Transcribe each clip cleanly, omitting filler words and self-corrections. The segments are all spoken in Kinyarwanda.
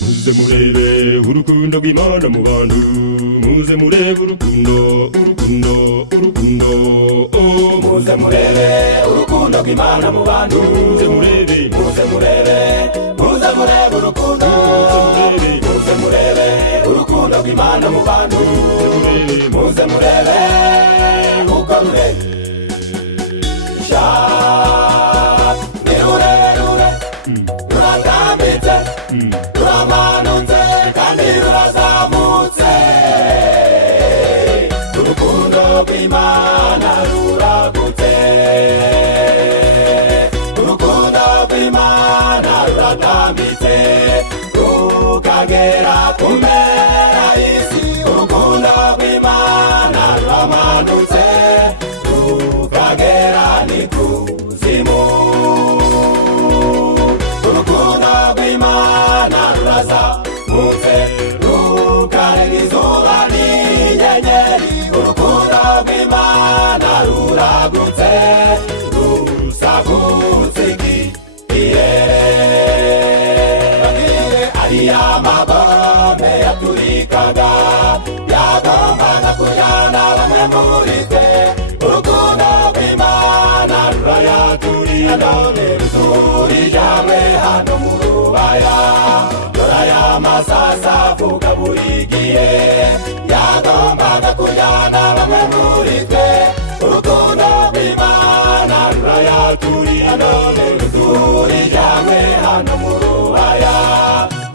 Muze murebe urukundo rw'Imana mu bantu, muze murebe urukundo muze murebe urukundo rw'Imana mu bantu, muze murebe urukundo, muze murebe urukundo rw'Imana mu bantu, muze murebe uko rurebe ni rurerure ruratambitse ruramanutse kandi rurazamutse. Urukundo rw'Imana ruragutse, urukundo rw'Imana ruratambitse rukagera ku mpera y'isi. Urukundo rw'Imana ruramanutse rukagera n'ikuzimu. Urukundo rw'Imana rurazamutse rukarenga izuba n'inyenyeri. Urukundo rw'Imana ruragutse rusagutse ikirere. Ariya mabombe yaturikaga yagombaga kujyana bamwe muri twe. Urukundo rw'Imana rurayaturira none ruturije hamwe hano mu rubaya. Dore aya masasa avuga buri gihe yagombaga kujyana bamwe muri twe. Urukundo rw'Imana rurayaturira none ruturije hamwe hano mu rubaya.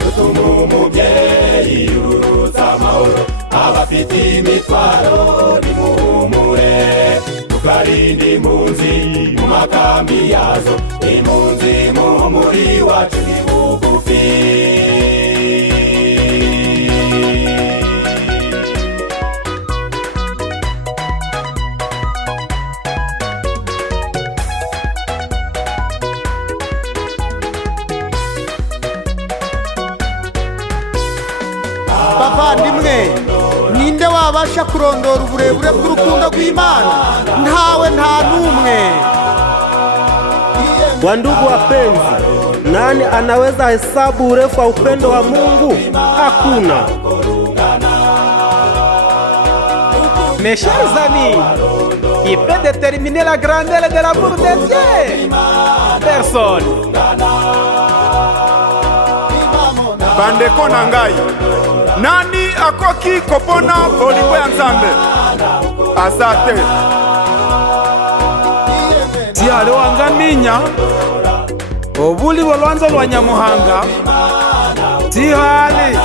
Rutuma umubyeyi yururutsa amahoro abafite imitwaro nimuhumure. Tukarinda impunzi mu makambi yazo, impunzi muri wacu ni bugufi. Bavandimwe, ninde wabasha kurondora uburebure bw'urukundo rw'Imana? Ntawe, nta n'umwe. Wandugu wapenzi, nani anaweza hesabu urefu wa upendo wa Mungu? Hakuna. Mes chers amis, qui peut déterminer la grandeur de l'amour de Dieu? Personne. Bandeko na ngai, nani akoki kopona bolingo ya Nzambe? Asate Tiale wangaminya obuli bolwanza lwa Nyamuhanga tihali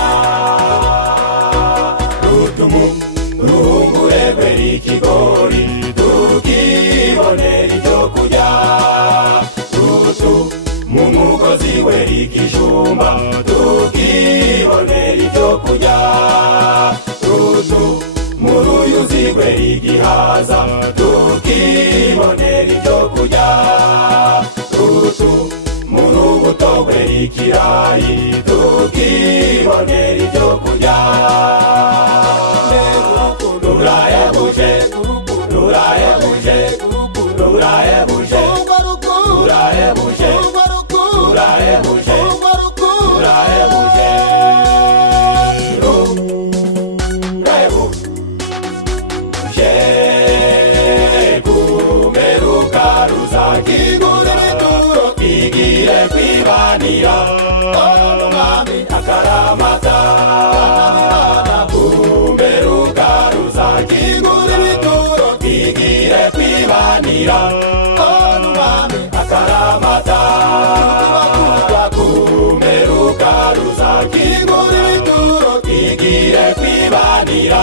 ruhungurebe ikigori tukibonera ibyo kurya. Rutu mu mugozi we ikijumba tukibonera ibyo kurya. Rutu mu ruyuzi we igihaza tukibonera ibyo kurya. Rutu mu rubuto we ikirayi tukibonera ibyo kurya. Rurahebuje, rurahebuje, rurahebuje, rurahebuje, rurahebuje, rurahebuje, rurahebuje. Kumeruka ruzakigurira ituro igire kwibanira umwami akaramata. Kumeruka ruzakigurira ituro igire kwibanira umwami akaramata. Kumeruka ruzakigurira ituro igire kwibanira